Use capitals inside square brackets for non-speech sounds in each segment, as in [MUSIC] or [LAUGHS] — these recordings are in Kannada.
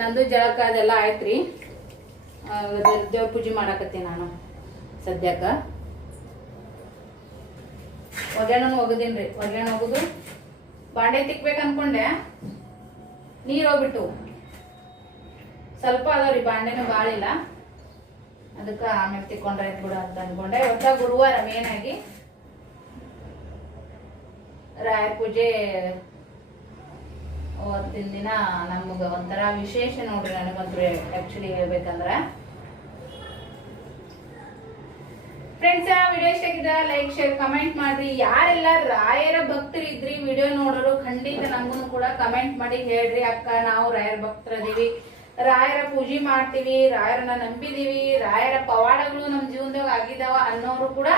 ನಂದು ಜಳಕ ಅದೆಲ್ಲ ಆಯ್ತ್ರಿ. ದೇ- ದೇವ್ರ ಪೂಜೆ ಮಾಡಾಕತ್ತಿ ನಾನು ಸದ್ಯಕ್ಕ. ಒಗ್ಯಾಣನು ಹೋಗುದೇನ್ರಿ ಒಗ್ಯಾಣ ಹೋಗುದು ಬಾಂಡೆ ತಿಕ್ಬೇಕು ಅನ್ಕೊಂಡೆ. ನೀರ್ ಹೋಗ್ಬಿಟ್ಟು. ಸ್ವಲ್ಪ ಅದಾವ್ರಿ, ಬಾಂಡೆನೂ ಬಾಳಿಲ್ಲ ಅದಕ್ಕೆ ಆಮೇಲೆ ತಿಕ್ಕೊಂಡ್ರೆ ಬಿಡು ಅಂತ ಅನ್ಕೊಂಡೆ. ಇವತ್ತ ಗುರುವಾರ ಮೇನ್ ಆಗಿ ರಾಯ ಪೂಜೆ ಅವತ್ತಿನ ದಿನ ನಮ್ಗೆ ಒಂಥರ ವಿಶೇಷ ನೋಡ್ರಿ ನನಗಂತೂ ಆ್ಯಕ್ಚುಲಿ ಹೇಳ್ಬೇಕಂದ್ರೆ. ಫ್ರೆಂಡ್ಸ್ ವಿಡಿಯೋ ಇಷ್ಟ ಆಗಿದ್ರೆ ಲೈಕ್ ಶೇರ್ ಕಮೆಂಟ್ ಮಾಡ್ರಿ. ಯಾರೆಲ್ಲ ರಾಯರ ಭಕ್ತರು ಇದ್ರಿ ವಿಡಿಯೋ ನೋಡೋರು, ಖಂಡಿತ ನಮಗೂ ಕೂಡ ಕಮೆಂಟ್ ಮಾಡಿ ಹೇಳ್ರಿ ಅಕ್ಕ. ನಾವು ರಾಯರ ಭಕ್ತರದೀವಿ. ರಾಯರ ಪೂಜೆ ಮಾಡ್ತೀವಿ, ರಾಯರನ್ನ ನಂಬಿದೀವಿ, ರಾಯರ ಪವಾಡಗಳು ನಮ್ಮ ಜೀವನದಾಗ ಆಗಿದಾವ ಅನ್ನೋರು ಕೂಡ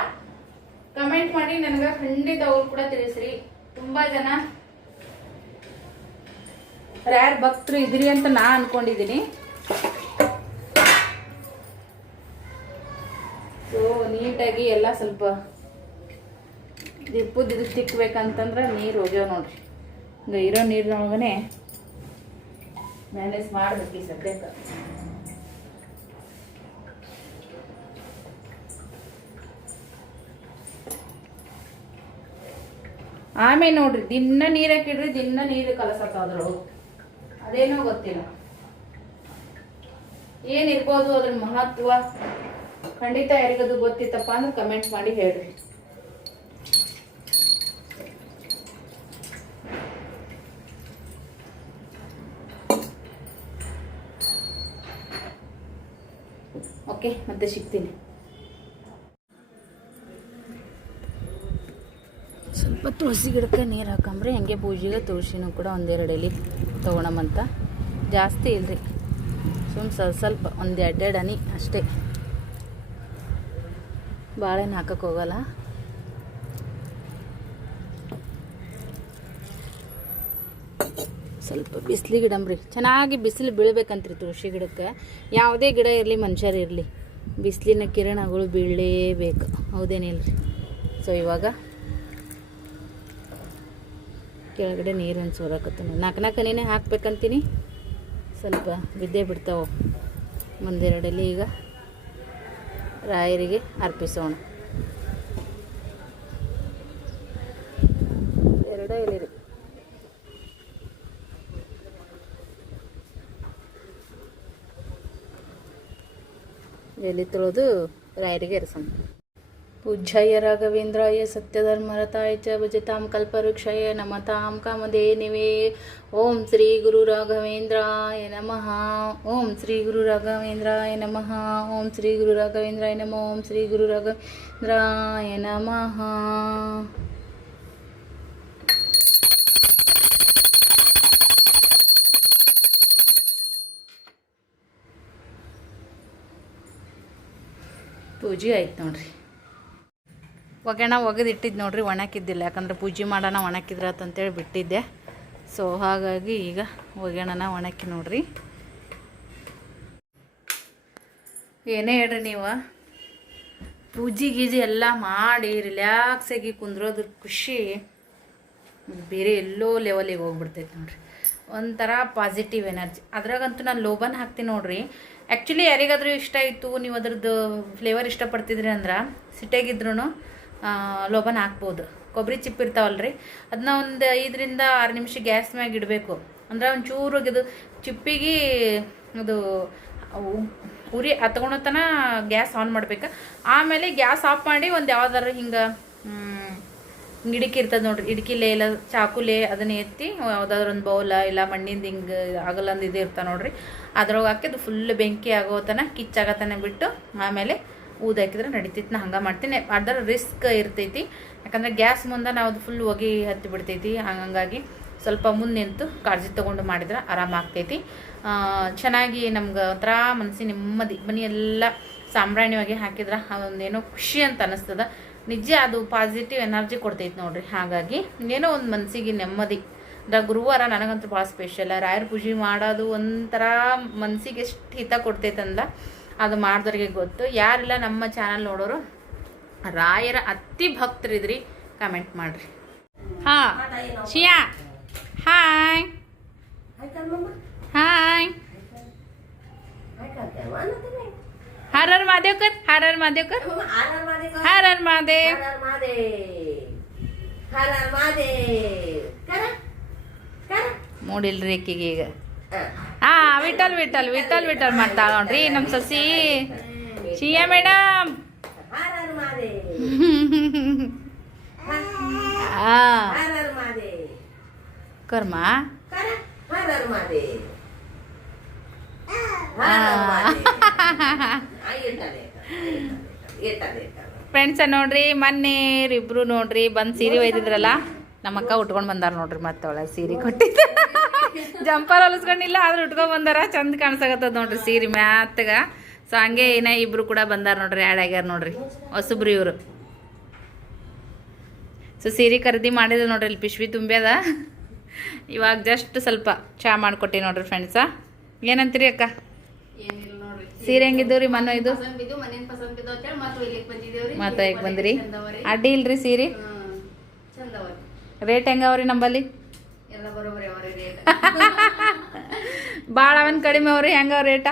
ಕಮೆಂಟ್ ಮಾಡಿ. ನನಗೆ ಖಂಡಿತ ಅವ್ರು ಕೂಡ ತಿಳಿಸ್ರಿ. ತುಂಬಾ ಜನ ರಾಯರ ಭಕ್ತರು ಇದ್ರಿ ಅಂತ ನಾ ಅನ್ಕೊಂಡಿದ್ದೀನಿ ಸೊ ನೀಟಾಗಿ ಎಲ್ಲ ಸ್ವಲ್ಪ ದಿಪ್ಪುದ್ ಇದು ತಿಕ್ಬೇಕಂತಂದ್ರೆ ನೀರು ಹೋಗ್ಯಾವ ನೋಡ್ರಿ. ಈಗ ಇರೋ ನೀರಿನೊಳಗನೆ ಮ್ಯಾನೇಜ್ ಮಾಡ್ಬೇಕು ಈ ಸದ್ಯಕ್ಕೆ. ಆಮೇಲೆ ನೋಡ್ರಿ ದಿನ ನೀರು ಹಾಕಿಡ್ರಿ ದಿನ ನೀರು ಕಲಸತ್ತಾವ ಅದ್ರೊಳಗೆ ಅದೇನೋ ಗೊತ್ತಿಲ್ಲ. ಏನಿರ್ಬೋದು ಅದ್ರ ಮಹತ್ವ? ಖಂಡಿತ ಯಾರಿಗದು ಗೊತ್ತಿತ್ತಪ್ಪ ಅಂದ್ರೆ ಕಮೆಂಟ್ ಮಾಡಿ ಹೇಳ್ರಿ. ಓಕೆ, ಮತ್ತೆ ಸಿಗ್ತೀನಿ. ಸ್ವಲ್ಪ ತುಳಸಿ ಗಿಡಕ್ಕೆ ನೀರು ಹಾಕಂಬ್ರಿ, ಹೆಂಗೆ ಪೂಜೆಗೆ ತುಳಸಿನೂ ಕೂಡ ಒಂದೆರಡು ಎಲೆ ತೊಗೊಳಮಂತ ಜಾಸ್ತಿ ಇಲ್ರಿ. ಸುಮ್ ಸ್ವಲ್ಪ ಸ್ವಲ್ಪ ಒಂದು ಎರಡೆರಡು ಹನಿ ಅಷ್ಟೇ. ಬಾಳೆಹಣ್ಣು ಹಾಕಕ್ಕೆ ಹೋಗಲ್ಲ. ಸ್ವಲ್ಪ ಬಿಸಿಲಿಗೆ ಇಡಂಬ್ರಿ ಚೆನ್ನಾಗಿ ಬಿಸಿಲು ಬೀಳ್ಬೇಕಂತ್ರಿ ತುಳಸಿ ಗಿಡಕ್ಕೆ. ಯಾವುದೇ ಗಿಡ ಇರಲಿ, ಮನುಷ್ಯರು ಇರಲಿ. ಬಿಸಿಲಿನ ಕಿರಣಗಳು ಬೀಳಲೇಬೇಕು. ಹೌದೇನಿಲ್ರಿ? ಸೊ ಇವಾಗ ಕೆಳಗಡೆ ನೀರನ್ನು ಸೋರಕತ್ತೀನಿ ನಾಲ್ಕು ನಾಲ್ಕು ಹಾಕ್ಬೇಕು ಹಾಕ್ಬೇಕಂತೀನಿ. ಸ್ವಲ್ಪ ಬಿದ್ದೇ ಬಿಡ್ತಾವೆ. ಒಂದೆರಡಲ್ಲಿ ಈಗ ರಾಯರಿಗೆ ಅರ್ಪಿಸೋಣ. ಎರಡೇ ಎಲೆ ರೀ ಎಲೆ ತೊಳೆದು ರಾಯರಿಗೆ ಎರಸೋಣ. ಪೂಜ್ಯಾಯ ರಾಘವೇಂದ್ರಾಯ ಸತ್ಯಧರ್ಮರತಾಯ ಚ ಭಜತಾಂ ಕಲ್ಪವೃಕ್ಷಾಯ ನಮತಾಂ ಕಾಮಧೇನಿವೇ. ಓಂ ಶ್ರೀ ಗುರು ರಾಘವೇಂದ್ರಾಯ ನಮಃ. ಓಂ ಶ್ರೀ ಗುರು ರಾಘವೇಂದ್ರಾಯ ನಮಃ. ಓಂ ಶ್ರೀ ಗುರು ರಾಘವೇಂದ್ರಾಯ ನಮಃ. ಓಂ ಶ್ರೀ ಗುರು ರಾಘವೇಂದ್ರಾಯ ನಮಃ. ಪೂಜೆ ಆಯ್ತು ನೋಡ್ರಿ. ಒಗ್ಗಣ ಒಗೆದಿಟ್ಟಿದ್ದು ನೋಡ್ರಿ ಒಣಕಿದ್ದಿಲ್ಲ ಯಾಕಂದ್ರೆ ಪೂಜೆ ಮಾಡೋಣ ಒಣಕಿದ್ರೆ ಅಂತೇಳಿ ಬಿಟ್ಟಿದ್ದೆ. ಸೊ ಹಾಗಾಗಿ ಈಗ ಒಗ್ಗಣನ ಒಣಕಿ ನೋಡ್ರಿ. ಏನೇ ಹೇಳ್ರಿ ನೀವು? ಪೂಜೆ ಗೀಜೆ ಎಲ್ಲ ಮಾಡಿ ರಿಲ್ಯಾಕ್ಸಾಗಿ ಕುಂದ್ರೋದ್ರ ಖುಷಿ ಬೇರೆ ಎಲ್ಲೋ ಲೆವೆಲಿಗೆ ಹೋಗ್ಬಿಡ್ತೈತೆ ನೋಡ್ರಿ. ಒಂಥರ ಪಾಸಿಟಿವ್ ಎನರ್ಜಿ ಅದ್ರಾಗಂತೂ ನಾನು ಲೋಬನ್ ಹಾಕ್ತೀನಿ ನೋಡ್ರಿ. ಆ್ಯಕ್ಚುಲಿ ಯಾರಿಗಾದ್ರೂ ಇಷ್ಟ ಇತ್ತು ನೀವು ಅದ್ರದ್ದು ಫ್ಲೇವರ್ ಇಷ್ಟಪಡ್ತಿದ್ರಿ ಅಂದ್ರೆ ಸಿಟ್ಟಿಯಾಗಿದ್ರು ಲೋಬನ್ ಹಾಕ್ಬೋದು. ಕೊಬ್ಬರಿ ಚಿಪ್ ಇರ್ತಾವಲ್ರಿ? ಅದನ್ನ ಒಂದು ಐದರಿಂದ ಆರು ನಿಮಿಷ ಗ್ಯಾಸ್ ಮ್ಯಾಗ ಇಡಬೇಕು. ಅಂದ್ರೆ ಒಂಚೂರು ಇದು ಚಿಪ್ಪಿಗೆ ಅದು ಉರಿ ಹತ್ಕೊಳತನ ಗ್ಯಾಸ್ ಆನ್ ಮಾಡ್ಬೇಕು. ಆಮೇಲೆ ಗ್ಯಾಸ್ ಆಫ್ ಮಾಡಿ ಒಂದು ಯಾವ್ದಾರು ಹಿಂಗೆ ಇಡಕಿ ಇರ್ತದೆ ನೋಡ್ರಿ. ಇಡಕಿಲೆ ಇಲ್ಲ ಚಾಕುಲೆ ಅದನ್ನ ಎತ್ತಿ ಯಾವುದಾದ್ರು ಒಂದು ಬೌಲ ಇಲ್ಲ ಮಣ್ಣಿಂದ ಹಿಂಗೆ ಆಗಲ್ಲೊಂದು ಇದು ಇರ್ತಾವೆ ನೋಡ್ರಿ. ಅದ್ರೊಳಗೆ ಅದು ಫುಲ್ ಬೆಂಕಿ ಆಗೋ ತನ ಕಿಚ್ಚಾಗತನ ಬಿಟ್ಟು ಆಮೇಲೆ ಊದ ಹಾಕಿದ್ರೆ ನಡಿತೈತಿ ನಾ ಹಂಗೆ ಮಾಡ್ತೀನಿ. ಅದರ ರಿಸ್ಕ್ ಇರ್ತೈತಿ. ಯಾಕಂದ್ರೆ ಗ್ಯಾಸ್ ಮುಂದೆ ನಾವು ಅದು ಫುಲ್ ಹೋಗಿ ಹತ್ತಿ ಬಿಡ್ತೈತಿ. ಹಂಗಾಗಿ ಸ್ವಲ್ಪ ಮುಂದೆ ನಿಂತು ಕಾಳಜಿ ತೊಗೊಂಡು ಮಾಡಿದ್ರೆ ಆರಾಮ ಆಗ್ತೈತಿ. ಆ, ಚೆನ್ನಾಗಿ ನಮ್ಗೆ ಒಂಥರ ಮನಸ್ಸಿನ ನೆಮ್ಮದಿ ಮನೆ ಎಲ್ಲ ಸಾಂಬ್ರಾಣಿಯಾಗಿ ಹಾಕಿದ್ರೆ ಅದೊಂದೇನೋ ಖುಷಿ ಅಂತ ಅನಿಸ್ತದ. ನಿಜ ಅದು ಪಾಸಿಟಿವ್ ಎನರ್ಜಿ ಕೊಡ್ತೈತಿ ನೋಡ್ರಿ. ಹಾಗಾಗಿ ಏನೋ ಒಂದು ಮನಸ್ಸಿಗೆ ನೆಮ್ಮದಿ. ಅಂದ್ರೆ ಗುರುವಾರ ನನಗಂತೂ ಭಾಳ ಸ್ಪೆಷಲ್ ರಾಯರ ಪೂಜೆ ಮಾಡೋದು ಒಂಥರ ಮನಸ್ಸಿಗೆ ಎಷ್ಟು ಹಿತ ಕೊಡ್ತೈತಂದ ಅದು ಮಾಡಿದವ್ರಿಗೆ ಗೊತ್ತು. ಯಾರೆಲ್ಲ ನಮ್ಮ ಚಾನಲ್ ನೋಡೋರು ರಾಯರ ಅತಿ ಭಕ್ತರಿದ್ರಿ ಕಮೆಂಟ್ ಮಾಡ್ರಿ. ಹಾಂ ಶಿಯಾ. ಹಾಯ್ ಹಾಯ್ ಹರ ಮಾದೇವ್ಕರ್ ಹರರ್ ಮಾದೇವ್ಕರ್. ಹರರ್ ಹರ್ ಮಾದೇವ್. ನೋಡಿಲ್ರಿ ಈಗ ಹಾ ವಿಠಲ್ ವಿಠಲ್ ವಿಠಲ್ ವಿಠಲ್ ಮಾಡ್ತಾಳ ನೋಡ್ರಿ. ನಮ್ಮ ಸಸಿ. ಶಿಯಾ ಮೇಡಮ್. ಕರ್ಮ. ಫ್ರೆಂಡ್ಸ ನೋಡ್ರಿ ಮೊನ್ನೆ ಇಬ್ರು ನೋಡ್ರಿ, ಬಂದು ಸೀರೆ ಒಯ್ದಿದ್ರಲ್ಲ, ನಮ್ಮಕ್ಕ ಉಟ್ಕೊಂಡು ಬಂದಾರ ನೋಡ್ರಿ ಮತ್ತೊಳ ಸೀರೆ ಕೊಟ್ಟಿದ್ದ. ಜಂಪರ್ ಹೊಲಿಸ್ಕೊಂಡಿಲ್ಲ ಆದ್ರೆ ಉಟ್ಕೊಂಡ್ ಬಂದಾರ. ಚಂದ ಕಾಣಿಸಕತ್ತದ ನೋಡ್ರಿ ಸೀರೆ ಮ್ಯಾತ್ಗ. ಸೊ ಹಂಗೆ ಏನ ಇಬ್ರು ಕೂಡ ಬಂದಾರ ನೋಡ್ರಿ ಆ್ಯಡ್ ಆಗ್ಯಾರ ನೋಡ್ರಿ. ಹೊಸಬ್ರು ಇವರು. ಸೊ ಸೀರೆ ಖರೀದಿ ಮಾಡಿದ್ರು ನೋಡ್ರಿ ಇಲ್ಲಿ ಪಿಶ್ವಿ ತುಂಬ್ಯದ ಇವಾಗ ಜಸ್ಟ್ ಸ್ವಲ್ಪ ಚಾ ಮಾಡ್ಕೊಟ್ಟಿ ನೋಡ್ರಿ ಫ್ರೆಂಡ್ಸ ಏನಂತೀರಿ ಅಕ್ಕ? ಸೀರೆ ಹೆಂಗಿದ್ದು ರೀ ಮನೋ ಇದು? ಮತ್ತೆ ಬಂದ್ರಿ? ಅಡ್ಡಿ ಇಲ್ರಿ ಸೀರೆ? ರೇಟ್ ಹೆಂಗವ್ರಿ ನಂಬಲ್ಲಿ ಎಲ್ಲ ಬರೋಬರಿ ಅವರಿ ರೇಟ್ ಭಾಳ ಅವನ್ ಕಡಿಮೆ ಅವ್ರಿ ಹೆಂಗ ರೇಟ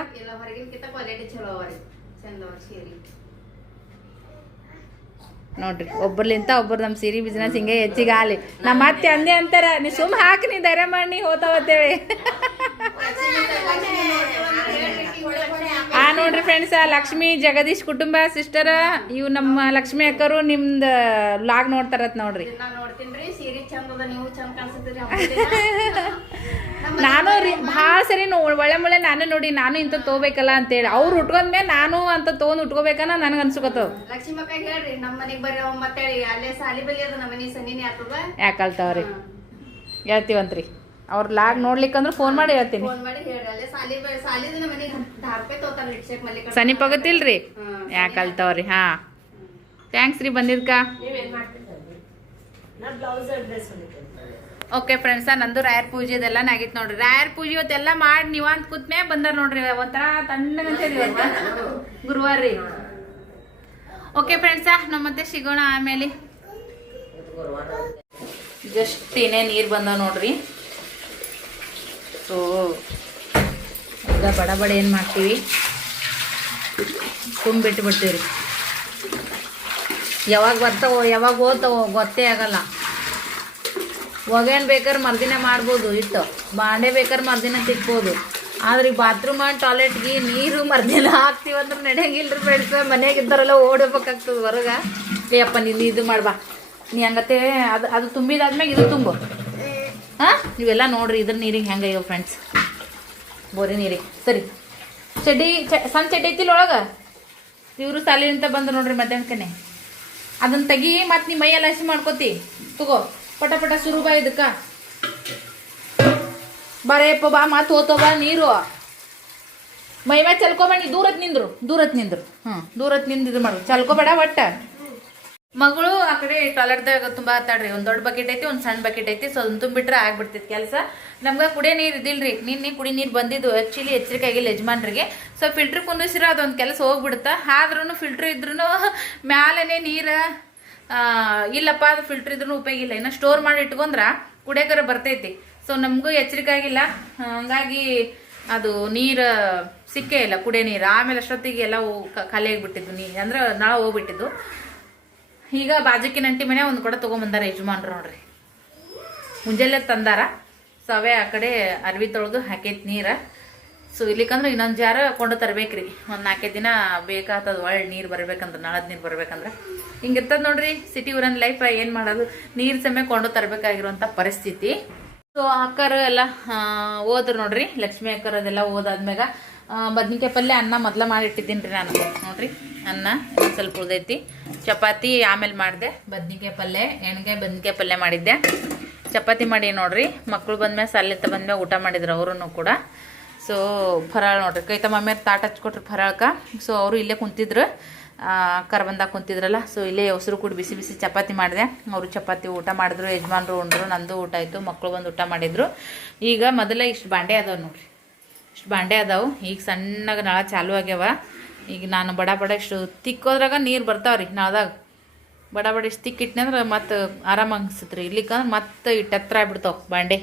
ನೋಡ್ರಿ ಒಬ್ಬರ್ಲಿಂತ ಒಬ್ಬರು ನಮ್ಮ ಸೀರೆ ಬಿಸ್ನೆಸ್ ಹಿಂಗೆ ಹೆಚ್ಚಿಗೆ ಆಲಿ ನಮ್ಮ ಅತ್ತೆ ಅಂದೆ ಅಂತಾರ ನೀ ಸುಮ್ ಹಾಕಿ ನೀ ಧೈರ್ಯ ಮಾಡಿ ಹೋತಾವತ್ತೇಳಿ ಆ ನೋಡ್ರಿ ಫ್ರೆಂಡ್ಸ್ ಲಕ್ಷ್ಮಿ ಜಗದೀಶ್ ಕುಟುಂಬ ಸಿಸ್ಟರ್ ಇವ್ ನಮ್ಮ ಲಕ್ಷ್ಮಿ ಅಕ್ಕರು ನಿಮ್ದು ಲಾಗ್ ನೋಡ್ತಾರತ್ ನೋಡ್ರಿ. [LAUGHS] ನಾನು ಭಾಳ ಸರಿ ಒಳ್ಳೆ ಮುಳ್ಳೆ ನಾನು ನೋಡಿ ನಾನು ಇಂತ ತೊಗೋಬೇಕಲ್ಲ ಅಂತೇಳಿ. ಅವ್ರು ಉಟ್ಕೊಂಡ್ಮೇಲೆ ನಾನು ಅಂತ ತೋನ್ ಉಟ್ಕೋಬೇಕನ್ನ ನನಗೆ ಅನ್ಸುಕತ್ತವ್ ಲಕ್ಷ್ಮಿ ಅಕ್ಕ ಹೇಳ್ರಿ ನಮ್ಮ ಮನೆಗೆ ಬರ್ರಿ ಮತ್ತೆ ಅಲ್ಲೇ ಸಾಲಿ ಬಲಿ ಅದ ನಮ್ಮ ಮನೆ ಸನಿನೇ ಆಗ್ತದ. ಯಾಕೆ ಹೇಳ್ತೀವಂತ್ರಿ. ಅವ್ರ ಲಾಗ್ ನೋಡ್ಲಿಕ್ಕಂದ್ರೆ ಫೋನ್ ಮಾಡಿ ಹೇಳ್ತೀನಿ. ಆಗತ್ತಿಲ್ರಿ ಹ್ಮ್. ಯಾಕೆ ಅಳ್ತಾವ್ರಿ ಹಾ. ಥ್ಯಾಂಕ್ಸ್ ರೀ ಬಂದಿದ್ಕ. ಓಕೆ ಫ್ರೆಂಡ್ಸ ನಂದು ರಾಯರ್ ಪೂಜೆ ಇದೆಲ್ಲ ಆಗಿತ್ತು ನೋಡ್ರಿ. ರಾಯರ್ ಪೂಜೆ ಇವತ್ತೆಲ್ಲ ಮಾಡಿ ನೀವ ಅಂತ ಕೂತ್ಮೇ ಬಂದಾರ ನೋಡ್ರಿ. ಒಂಥರ ತಣ್ಣಗಂತೇಳಿ ಇವತ್ತ ಗುರುವಾರ ರೀ. ಓಕೆ ಫ್ರೆಂಡ್ಸ ನಮ್ಮ ಮತ್ತೆ ಸಿಗೋಣ ಆಮೇಲೆ. ಗುರುವಾರ ಜಸ್ಟ್ ಏನೇ ನೀರು ಬಂದ ನೋಡ್ರಿ. ಸೊ ಈಗ ಬಡ ಬಡ ಏನು ಮಾಡ್ತೀವಿ? ತುಂಬಿಟ್ಟು ಬಿಡ್ತೀವಿ ರೀ ಯಾವಾಗ ಬರ್ತಾವೋ, ಯಾವಾಗ ಹೋಗ್ತಾವೋ ಗೊತ್ತೇ ಆಗಲ್ಲ. ಹೊಗೇನು ಬೇಕಾದ್ರೆ ಮರ್ದಿನ ಮಾಡ್ಬೋದು ಇಟ್ಟು ಬಾಂಡೆ ಬೇಕಾದ್ರೆ ಮರ್ದಿನ ತಿಕ್ಬೋದು. ಆದ್ರೆ ಈ ಬಾತ್ರೂಮ್ ಟಾಯ್ಲೆಟ್ಗೆ ನೀರು ಮರ್ದಿನ ಹಾಕ್ತೀವಂದ್ರೆ ನಡೆಯಂಗಿಲ್ಲ ರೀ ಫ್ರೆಂಡ್ಸ್ ಮನೆಯಾಗ ಇದ್ದಾರಲ್ಲ ಓಡಬೇಕಾಗ್ತದೆ ಹೊರಗೆ. ಏ ಅಪ್ಪ, ನೀನು ಇದು ಮಾಡ್ಬಾ. ನೀ ಹಂಗತ್ತೆ, ಅದು ಅದು ತುಂಬಿದಾದ್ಮೇಲೆ ಇದು ತುಂಬು. ಹಾಂ? ನೀವೆಲ್ಲ ನೋಡ್ರಿ, ಇದ್ರ ನೀರಿಗೆ ಹೆಂಗೆ ಅಯ್ಯೋ ಫ್ರೆಂಡ್ಸ್ ಬೋರಿ ನೀರಿಗೆ ಸರಿ. ಚಡ್ಡಿ, ಚ, ಸಣ್ಣ ಚಡ್ಡಿ ಐತಿಲ್ಲ ಒಳಗೆ? ಇವರು ಸಾಲಿನಿಂದ ಬಂದ್ರು ನೋಡ್ರಿ ಮಧ್ಯಾಹ್ನಕ್ಕೆ ಅದನ್ನ ತೆಗಿ ಮತ್ತು ನೀ ಮೈಯೆಲ್ಲ ಹಸಿ ಮಾಡ್ಕೋತಿ. ತಗೋ. ಪಟ ಪಟ ಸುರು ಬಾ ಇದಕ್ಕ. ಬರೇಪ್ಪ ಬಾ ಮಾತು ಹೋತೋ ಬಾ, ನೀರು. ಮೈ ಮೇಲೆ ಚಲ್ಕೊಬೇಡಿ ದೂರತ್ ನಿಂದ್ರು. ದೂರತ್ ನಿಂದ್ರು. ಹ್ಞೂ ದೂರತ್ ನಿಂದು ಇದು ಮಾಡು. ಚಲ್ಕೋಬೇಡ ಒಟ್ಟ. ಮಗಳು ಆ ಕಡೆ ಟಾಯ್ಲೆಟ್ದಾಗ ತುಂಬಾ ಆತಾಡ್ರಿ ಒಂದು ದೊಡ್ಡ ಬಕೆಟ್ ಐತಿ, ಒಂದು ಸಣ್ಣ ಬಕೆಟ್ ಐತಿ ಸೊ ಅದನ್ನ ತುಂಬಿಟ್ರೆ ಆಗ್ಬಿಡ್ತೈತಿ ಕೆಲಸ. ನಮ್ಗೆ ಕುಡಿಯೋ ನೀರು ಇದಿಲ್ರಿ ನಿನ್ನೆ ಕುಡಿ ನೀರು ಬಂದಿದ್ದು ಆ್ಯಕ್ಚುಲಿ ಎಚ್ಚರಿಕೆ ಆಗಿಲ್ಲ ಯಜಮಾನ್ರಿಗೆ. ಸೊ ಫಿಲ್ಟ್ರ್ ಕುಂದಿಸಿರ ಅದೊಂದು ಕೆಲಸ ಹೋಗ್ಬಿಡುತ್ತೆ. ಆದ್ರೂ ಫಿಲ್ಟ್ರ್ ಇದ್ರೂ [LAUGHS] ಮ್ಯಾಲೇ ನೀರು ಇಲ್ಲಪ್ಪ, ಅದು ಫಿಲ್ಟರ್ ಇದ್ರೂ ಉಪಯೋಗ ಇಲ್ಲ. ಇನ್ನು ಸ್ಟೋರ್ ಮಾಡಿ ಇಟ್ಕೊಂಡ್ರ ಕುಡಿಯೋಕರ ಬರ್ತೈತಿ. ಸೊ ನಮಗೂ ಎಚ್ಚರಿಕೆ ಆಗಿಲ್ಲ. ಹಂಗಾಗಿ ಅದು ನೀರು ಸಿಕ್ಕೇ ಇಲ್ಲ, ಕುಡಿಯೋ ನೀರು. ಆಮೇಲೆ ಅಷ್ಟೊತ್ತಿಗೆ ಎಲ್ಲ ಖಾಲಿ ಆಗಿಬಿಟ್ಟಿದ್ದು ನೀರು ಅಂದ್ರೆ ನಳ ಹೋಗ್ಬಿಟ್ಟಿದ್ದು. ಈಗ ಬಾಜಕಿನ ಅಂಟಿ ಮನೆ ಒಂದು ಕೂಡ ತೊಗೊಂಬಂದಾರ ಯಜಮಾನ್ರು ನೋಡ್ರಿ. ಮುಂಜಾನೆ ತಂದಾರ. ಸೊ ಅವೇ ಆ ಕಡೆ ಅರ್ವಿ ತೊಳೆದು ಹಾಕೈತಿ ನೀರ. ಸೊ ಇಲ್ಲಿಕಂದ್ರೆ ಇನ್ನೊಂದು ಜಾರ ಕೊಂಡು ತರಬೇಕ್ರಿ. ಒಂದು ನಾಲ್ಕೈದು ದಿನ ಬೇಕಾಗ್ತದ ಒಳ್ಳೆ ನೀರು ಬರ್ಬೇಕಂದ್ರೆ, ನಳದ ನೀರು ಬರ್ಬೇಕಂದ್ರೆ. ಹಿಂಗಿರ್ತದ ನೋಡ್ರಿ ಸಿಟಿ ಊರನ್ ಲೈಫ್ ಏನು ಮಾಡೋದು? ನೀರು ಸಮಯ ಕೊಂಡು ತರಬೇಕಾಗಿರುವಂಥ ಪರಿಸ್ಥಿತಿ. ಸೊ ಅಕ್ಕರು ಎಲ್ಲ ಓದ್ರು ನೋಡ್ರಿ. ಲಕ್ಷ್ಮಿ ಅಕ್ಕರ್ ಅದೆಲ್ಲ ಓದಾದ್ಮ್ಯಾಗ ಬದ್ನಿಕಾಯಿ ಪಲ್ಯ ಅನ್ನ ಮೊದಲ ಮಾಡಿಟ್ಟಿದ್ದೀನಿ ರೀ ನಾನು. ನೋಡ್ರಿ. ಅನ್ನ ಸ್ವಲ್ಪ ಉಳ್ದೈತಿ. ಚಪಾತಿ ಆಮೇಲೆ ಮಾಡಿದೆ. ಬದ್ನಿಕಾಯಿ ಪಲ್ಯ ಎಣ್ಗಾಯಿ ಬದ್ನಿಕಾಯಿ ಪಲ್ಯ ಮಾಡಿದ್ದೆ. ಚಪಾತಿ ಮಾಡಿ ನೋಡ್ರಿ ಮಕ್ಕಳು ಬಂದ್ಮೇಲೆ ಸಾಲಿಂದ ಬಂದ್ಮೇಲೆ ಊಟ ಮಾಡಿದ್ರು ಅವರು ಕೂಡ. ಸೊ ಫರಾಳ ನೋಡ್ರಿ. ಕೈತ ಮಮ್ಮಿ ತಾಟ ಹಚ್ಕೊಟ್ರಿ ಫರಾಳಕ್ಕೆ ಸೊ ಅವರು ಇಲ್ಲೇ ಕುಂತಿದ್ರು. ಕರ್ಬಂದಾಗ ಬಂದಾಗ ಕುಂತಿದ್ರಲ್ಲ ಸೊ ಇಲ್ಲೇ ಹೆಸರು ಕೂಡ ಬಿಸಿ ಬಿಸಿ ಚಪಾತಿ ಮಾಡಿದೆ. ಅವರು ಚಪಾತಿ ಊಟ ಮಾಡಿದ್ರು ಯಜಮಾನ್ರು ಉಂಡ್ರು ನಂದು ಊಟ ಆಯಿತು ಮಕ್ಕಳು ಬಂದು ಊಟ ಮಾಡಿದ್ರು. ಈಗ ಮೊದಲೇ ಇಷ್ಟು ಬಾಂಡೆ ಅದಾವೆ ನೋಡ್ರಿ. ಇಷ್ಟು ಬಾಂಡೆ ಅದಾವೆ. ಈಗ ಸಣ್ಣಗೆ ನಳ ಚಾಲು ಆಗ್ಯಾವ. ಈಗ ನಾನು ಬಡ ಬಡ ಇಷ್ಟು ತಿಕ್ಕೋದ್ರಾಗ ನೀರು ಬರ್ತಾವ್ರಿ ನಳದಾಗ. ಬಡ ಬಡ ಇಷ್ಟು ತಿಕ್ಕಿಟ್ನೆ ಅಂದ್ರೆ ಮತ್ತೆ ಆರಾಮ ಅನ್ಸುತ್ತೆ ರೀ. ಇಲ್ಲಿಕಂದ್ರೆ ಮತ್ತೆ ಇಟ್ಟು ಹತ್ರ ಆಗ್ಬಿಡ್ತಾವ ಬಾಂಡೆ.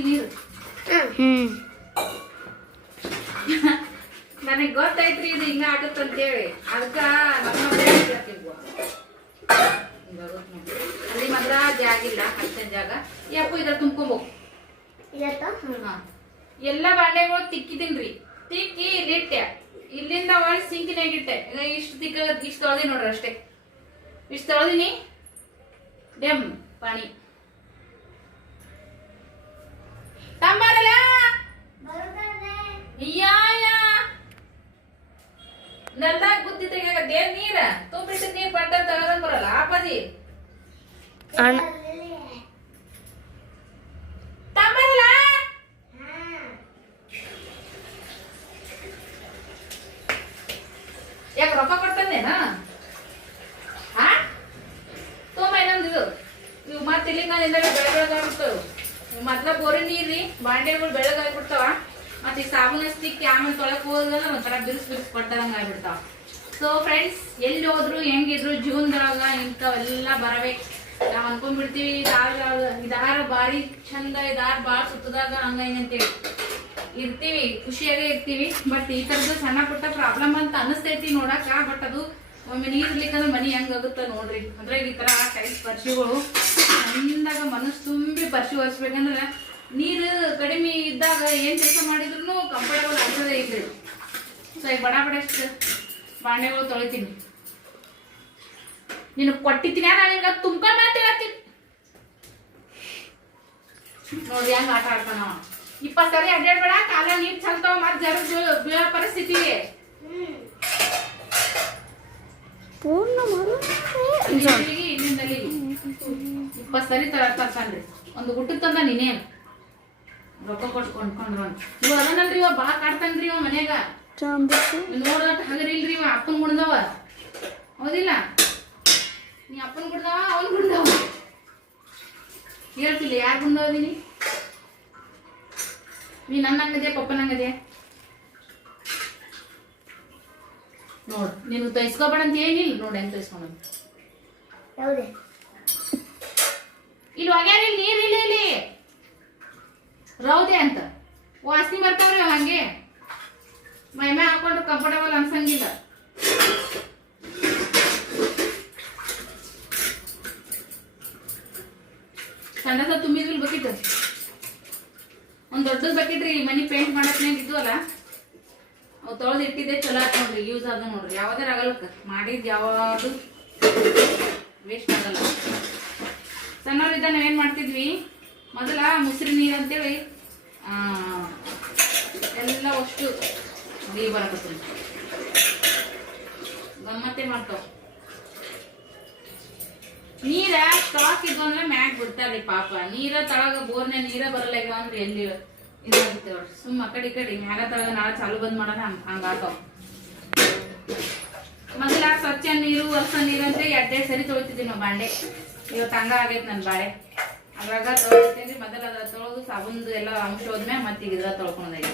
ನೀರು. ನನಗೆ ಗೊತ್ತಾಯ್ತ್ರಿ ಇದು ಹಿಂಗ ಆಗತ್ತಂತೇಳಿ. ಅದಕ್ಕ ನಮ್ಮ ಅಲ್ಲಿ ಮಾತ್ರ ಜಾಗ ಇಲ್ಲ ಅಷ್ಟೇ ಜಾಗ ಯಪ್ಪು ಇದ್ರ ತುಂಬ್ಕೊಂಬೋಗು ಹಾ. ಎಲ್ಲ ಬಾಂಡೆಗಳು ತಿಕ್ಕಿದೀನ್ರಿ ತಿಕ್ಕಿ ಇಲ್ಲಿಟ್ಟೆ ಇಲ್ಲಿಂದ ಒಳಗೆ ಸಿಂಕಿನಾಗ ಇಟ್ಟೆ ಈಗ ಇಷ್ಟು ತಿಕ್ಕ ಇಷ್ಟು ತೊಳೆದಿ ನೋಡ್ರಿ ಅಷ್ಟೇ ಡೆಮ್, ಪಾಣಿ. ತಂಬಾರಲ್ಲ? ಯಾಯ ನೆಲ್ದಾಗ ಬುದ್ಧಿ ತೆಗಿಯಾಗತ್ತೆ ನೀರ? ತುಂಬಿಟ್ಟು ನೀರ್ ಬಟ್ಟ ತಗದಂಗ್ ಬರಲ್ಲ. ಆಪದಿ ತಂಬಾರಲ್ಲ ಯಾಕೆ ರೊಕ್ಕ ಕೊಡ್ತಾನೇನ ಹಾ ತುಂಬ ಇನ್ನೊಂದು ಇದು ಇವು ಮತ್ತೆ ಇಲ್ಲಿಂದ ನಿಂದಾಗ ಬೆಳೆ ಬೆಳಗಾಗ್ಬಿಡ್ತಾವ ಮೊದ್ಲ ಬೋರಿ ನೀರ್ರಿ, ಬಾಂಡೆಗಳು ಬೆಳಗಾಗ್ಬಿಡ್ತಾವ. ಮತ್ತೆ ಸಾಬೂನ್ ತಿಕ್ಕಿ ಆಮೇಲೆ ತೊಳಕ್ ಹೋದ್ರೆ ಒಂಥರ ಬಿರುಸ್ ಬಿರುಸ್ ಕೊಟ್ಟದಂಗ ಆಗ್ಬಿಡ್ತಾವ. ಸೊ ಫ್ರೆಂಡ್ಸ್ ಎಲ್ಲಿ ಹೋದ್ರು, ಹೆಂಗಿದ್ರು, ಜೀವನದೊಳಗ ಇಂಥವೆಲ್ಲ ಬರಬೇಕು ನಾವ್ ಅನ್ಕೊಂಡ್ಬಿಡ್ತೀವಿ ಇದಾರ ಬಾರಿ ಚಂದ ಇದಾರ ಬಾಳ ಸುತ್ತದಾಗ ಹಂಗ ಹಿಂಗ ಅಂತೇಳಿ. ಇರ್ತೀವಿ, ಖುಷಿಯಾಗೇ ಇರ್ತೀವಿ, ಬಟ್ ಈ ತರದ್ದು ಸಣ್ಣ ಪುಟ್ಟ ಪ್ರಾಬ್ಲಮ್ ಅಂತ ಅನಿಸ್ತೈತಿ ನೋಡಕ ಬಟ್ ಅದು ಒಮ್ಮೆ ನೀರ್ ಇರ್ಲಿಕ್ಕಂದ್ರೆ ಮನಿ ಹೆಂಗಾಗುತ್ತ ನೋಡ್ರಿ. ಅಂದ್ರೆ ಈ ತರ ಟೈಪ್ ಪರ್ಶಿಗಳು. ಚಂದಾಗ ಮನಸ್ಸು ತುಂಬಿ ಪರ್ಶಿ ಒರೆಸ್ಬೇಕಂದ್ರೆ ನೀರು ಕಡಿಮೆ ಇದ್ದಾಗ ಏನ್ ಕೆಲಸ ಮಾಡಿದ್ರು ಕಂಫರ್ಟಬಲ್ ಆಗ್ತದೆ ಇದ್ರಿ ಸೊ ಈಗ ಬಡ ಬಡಷ್ಟು ಬಾಂಡೆಗಳು ತೊಳಿತೀನಿ. ನೀನು ಕೊಟ್ಟಿದ್ದೀನಿ? ನಾನು ತುಂಬ್ಕೊಂಡ್ ಮಾತಾಡ್ತೀನಿ ನೋಡಿ, ಹೆಂಗ್ ಆಟ ಆಡ್ತಾನ. ಇಪ್ಪತ್ತು ಸರಿ ಅಡ್ಡಾಡ್ಬೇಡ. ಕಾಲ ನೀರು ಚಲ್ತಾವ ಮತ್ತೆ ಜರ ಬೀಳೋ ಪರಿಸ್ಥಿತಿ. ಪೂರ್ಣ ಮಾಡು ಇಪ್ಪತ್ತು ಸರಿ ತರ್ತಾನ್ರಿ ಒಂದು ಊಟಕ್ಕೆ ತಂದ ನೀನೇ. ರೊಕ್ಕ ಕೊಟ್ಟು ಕೊಂಡ್ಕೊಂಡ್ರು ಇವ ಅದನ್ನಲ್ರಿ ಇವ ಭಾಳ ಕಾಡ್ತಾನ್ರಿ ಇವ ಮನ್ಯಾಗ. ನೋಡೋಟ್ ಹಗರಿಲ್ರಿ ಇವ ಅಪ್ಪನ್ ಗುಡ್ದವ. ಹೌದಿಲ್ಲ? ನೀ ಅಪ್ಪನ್ ಗುಡ್ದವ ಅವನ್ ಗುಡ್ದವ. ಹೇಳ್ತಿಲ್ಲ ಯಾರು ಗುಂಡವದೀನಿ ನೀ ನನ್ನಂಗದೆ ಪಪ್ಪನಂಗದೆ ನೋಡ್ ನೀನು ತೈಸ್ಕೋಬೇಡ ಅಂತ ಏನಿಲ್ಲ. ನೋಡಿ ಹೆಂಗ್ ತೈಸ್ಕೊಂಡು ಯಾವುದೇ? ಇಲ್ಲಿ ಒಗ್ಯಾರ ಇಲ್ಲಿ ನೀರ್ ಇಲ್ಲ ಇಲ್ಲಿ. ರೌದೆ ಅಂತ. ವಾಸನೆ ಬರ್ತಾವ್ರಿ ಹಾಗೆ. ಮೈಮೆ ಹಾಕೊಂಡು ಕಂಫರ್ಟಬಲ್ ಅನ್ಸಂಗಿಲ್ಲ. ಸಣ್ಣದ ತುಂಬಿದ್ರಲ್ಲಿ ಬಕೆಟ್. ಒಂದ್ ದೊಡ್ಡದ್ ಬಕೆಟ್ ರೀ ಮನಿ ಪೇಂಟ್ ಮಾಡಕ್ಕೆ ಇದ್ವಲ್ಲ. ತೊಳೆದು ಇಟ್ಟಿದ್ದೆ, ಚಲೋ ಆಯ್ತು ನೋಡ್ರಿ ಯೂಸ್ ಆದ ನೋಡ್ರಿ. ಯಾವ್ದಾರ ಆಗಲ್ಲಕ್ಕ, ಮಾಡಿದ ಯಾವುದು ವೇಸ್ಟ್ ಆಗಲ್ಲ. ಸಣ್ಣವರಿದ್ದ ನಾವೇನು ಮಾಡ್ತಿದ್ವಿ, ಮೊದಲ ಮುಸ್ರಿ ನೀರು ಅಂತೇಳಿ ಎಲ್ಲ ಅಷ್ಟು ನೀರು ಬರಕತ್ತೀವಿ ಗಮ್ಮತ್ತೆ ಮಾಡ್ತಾವ. ನೀರ ಸ್ಟಾಕ್ ಇದ್ವು ಅಂದ್ರೆ ಮ್ಯಾಗ್ ಬಿಡ್ತಾರ್ರಿ ಪಾಪ. ನೀರ ತಳಗ ಬೋರ್ನ ನೀರ ಬರಲ್ಲ ಈಗ ಅಂದ್ರೆ ಎಲ್ಲಿ? ಇದಾಗಿತ್ತೇವ್ ಸುಮ್ಮ ಆ ಕಡೆ ಕಡೆ ತಳಗ ನಾಳೆ ಚಾಲು ಬಂದ್ ಮಾಡೋಣ ಹಂಗ ಹಂಗಾತಾವ ಮೊದಲ ಸ್ವಚ್ಛ ನೀರು ವರ್ಷ ನೀರು ಅಂತ ಎರಡೇ ಸರಿ ತೊಳಿತಿದ್ವಿ ನಾವು ಬಾಂಡೆ. ಇವತ್ತು ಹಂಗ ಆಗೈತೆ ನನ್ನ ಬಾಳೆ. ಅದ್ರಾಗ ತೊಳಿತೀನಿ ಮೊದಲ ಅದ್ರ ತೊಳೆದು ಸಾಬೂನ್ದು ಎಲ್ಲ ಅಂಶ ಹೋದ್ಮೇಲೆ ಮತ್ತೆ ಈಗ ಇದ್ರ ತೊಳ್ಕೊಂಡಾಗ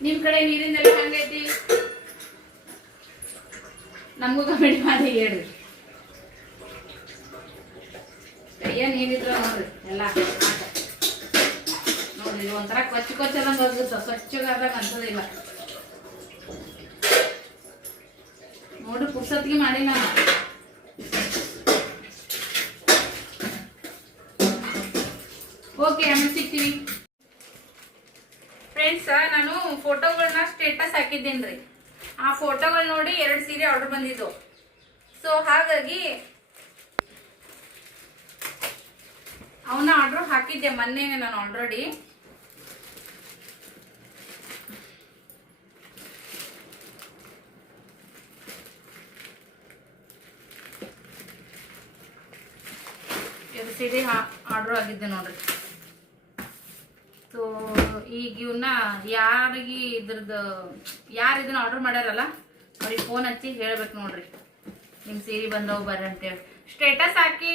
ನಿಮ್ ಕಡೆ ನೀರಿಂದೆಲ್ಲ ಹಂಗೈತಿ? ನಮಗೂ ಕಮೆಂಟ್ ಮಾಡಿ ಹೇಳ್ರಿ. ಕೈಯ ಏನಿದ್ರು ನೋಡ್ರಿ, ಎಲ್ಲ. ನೋಡ್ರಿ, ಇದು ಒಂಥರ ಕೊಚ್ಚ ಕೊಚ್ಚದಂಗ ಹೋಗುತ್ತೆ ಸ್ವಚ್ಛಗಾದಾಗ ಅನ್ಸೋದಿಲ್ಲ ನೋಡ್ರಿ ಪುರ್ಸತ್ಗೆ ಮಾಡಿಲ್ಲ ನಾನು. ಓಕೆ ಆಮೇಲೆ ಸಿಗ್ತೀವಿ. ಫ್ರೆಂಡ್ಸ್ ನಾನು ಫೋಟೋಗಳನ್ನ ಸ್ಟೇಟಸ್ ಹಾಕಿದ್ದೇನ್ರಿ. ಆ ಫೋಟೋಗಳು ನೋಡಿ ಎರಡು ಸೀರೆ ಆರ್ಡರ್ ಬಂದಿದ್ದು. ಸೊ ಹಾಗಾಗಿ ಅವನ್ನ ಆರ್ಡರ್ ಹಾಕಿದ್ದೆ, ಮೊನ್ನೆ ನಾನು ಆಲ್ರೆಡಿ ಇದು ಸೀರೆ ಆರ್ಡರ್ ಆಗಿದ್ದೆ ನೋಡ್ರಿ. ಸೊ ಈಗ ಇವನ್ನ ಯಾರಿಗೆ ಇದ್ರದ್ದು, ಯಾರು ಇದನ್ನ ಆರ್ಡರ್ ಮಾಡ್ಯಾರಲ್ಲ, ಅವ್ರಿಗೆ ಫೋನ್ ಹಚ್ಚಿ ಹೇಳ್ಬೇಕು ನೋಡ್ರಿ. ನಿಮ್ಮ ಸೀರೆ ಬಂದವು ಬರ್ರಿ ಅಂತೇಳಿ. ಸ್ಟೇಟಸ್ ಹಾಕಿ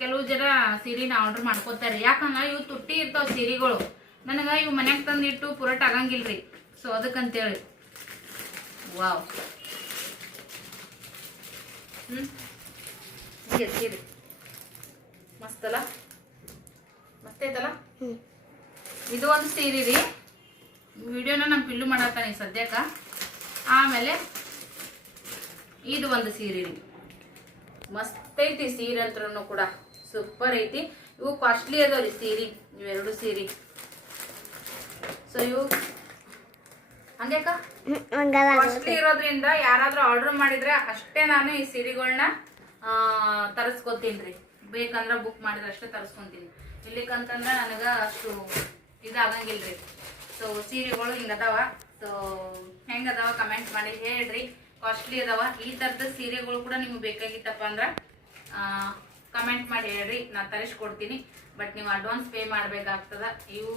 ಕೆಲವು ಜನ ಸೀರೆನ ಆರ್ಡರ್ ಮಾಡ್ಕೋತಾರೆ. ಯಾಕಂದ್ರೆ ಇವು ತುಟ್ಟಿ ಇರ್ತಾವ ಸೀರೆಗಳು. ನನಗೆ ಇವು ಮನ್ಯಾಗ ತಂದಿಟ್ಟು ಪುರಟ್ ಆಗಂಗಿಲ್ರಿ. ಸೊ ಅದಕ್ಕಂತೇಳಿ. ವಾವ್ ಹ್ಞೂ ಸೀರೆ. ಮಸ್ತಲ್ಲ? ಮಸ್ತ್ ಐತಲ್ಲ ಹ್ಞೂ ಇದು ಒಂದು ಸೀರೆ ರೀ. ವಿಡಿಯೋನ ನಮ್ಮ ಪಿಲ್ಲು ಮಾಡತ್ತಾನೆ ಸದ್ಯಕ್ಕೆ. ಆಮೇಲೆ ಇದು ಒಂದು ಸೀರೆ ರೀ. ಮಸ್ತ್ ಐತಿ ಸೀರೆ ಅಂತ್ರೂ ಕೂಡ. ಸೂಪರ್ ಐತಿ. ಇವು ಕಾಸ್ಟ್ಲಿ ಅದಾವ ರೀ ಸೀರೆ ಇವೆರಡು ಸೀರೆ. ಸೊ ಇವು ಹಂಗ್ಯಾಕ ಕಾಸ್ಟ್ಲಿ ಇರೋದ್ರಿಂದ ಯಾರಾದ್ರೂ ಆರ್ಡರ್ ಮಾಡಿದ್ರೆ ಅಷ್ಟೇ ನಾನು ಈ ಸೀರೆಗಳನ್ನ ತರಿಸ್ಕೊತೀನಿ ರೀ. ಬೇಕಂದ್ರೆ ಬುಕ್ ಮಾಡಿದ್ರೆ ಅಷ್ಟೇ ತರಸ್ಕೊಂತೀನಿ. ಇಲ್ಲಿಕಂತಂದ್ರೆ ನನಗೆ ಅಷ್ಟು ಇದಾಗಂಗಿಲ್ಲ ರೀ ಸೊ ಸೀರೆಗಳು ಹಿಂಗದಾವ. ಸೊ ಹೆಂಗದಾವ ಕಮೆಂಟ್ ಮಾಡಿ ಹೇಳ್ರಿ. ಕಾಸ್ಟ್ಲಿ ಅದಾವ. ಈ ಥರದ ಸೀರೆಗಳು ಕೂಡ ನಿಮ್ಗೆ ಬೇಕಾಗಿತ್ತಪ್ಪ ಅಂದ್ರೆ ಕಮೆಂಟ್ ಮಾಡಿ ಹೇಳ್ರಿ. ನಾನು ತರಿಸ್ಕೊಡ್ತೀನಿ. ಬಟ್ ನೀವು ಅಡ್ವಾನ್ಸ್ ಪೇ ಮಾಡ್ಬೇಕಾಗ್ತದ. ಇವು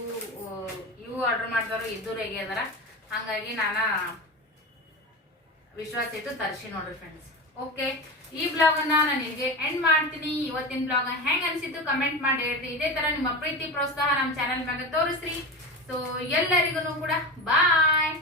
ಇವು ಆರ್ಡರ್ ಮಾಡಿದವರು ಇದ್ದೂರಿಗೆ ಅದಾರ. ಹಂಗಾಗಿ ನಾನು ವಿಶ್ವಾಸ ಇಟ್ಟು ತರಿಸಿ ನೋಡ್ರಿ ಫ್ರೆಂಡ್ಸ್ ಓಕೆ ಈ ಬ್ಲಾಗ್ ಅನ್ನ ನಾನು ಇಲ್ಲಿಗೆ ಎಂಡ್ ಮಾಡ್ತೀನಿ. ಇವತ್ತಿನ ಬ್ಲಾಗ್ ಹೆಂಗ್ ಅನ್ಸಿತ್ತು ಕಮೆಂಟ್ ಮಾಡಿ ಹೇಳ್ರಿ. ಇದೇ ತರ ನಿಮ್ಮ ಪ್ರೀತಿ, ಪ್ರೋತ್ಸಾಹ ನಮ್ಮ ಚಾನೆಲ್ ಮ್ಯಾಗ ತೋರಿಸ್ರಿ. ಸೊ ಎಲ್ಲರಿಗೂ ಕೂಡ ಬಾಯ್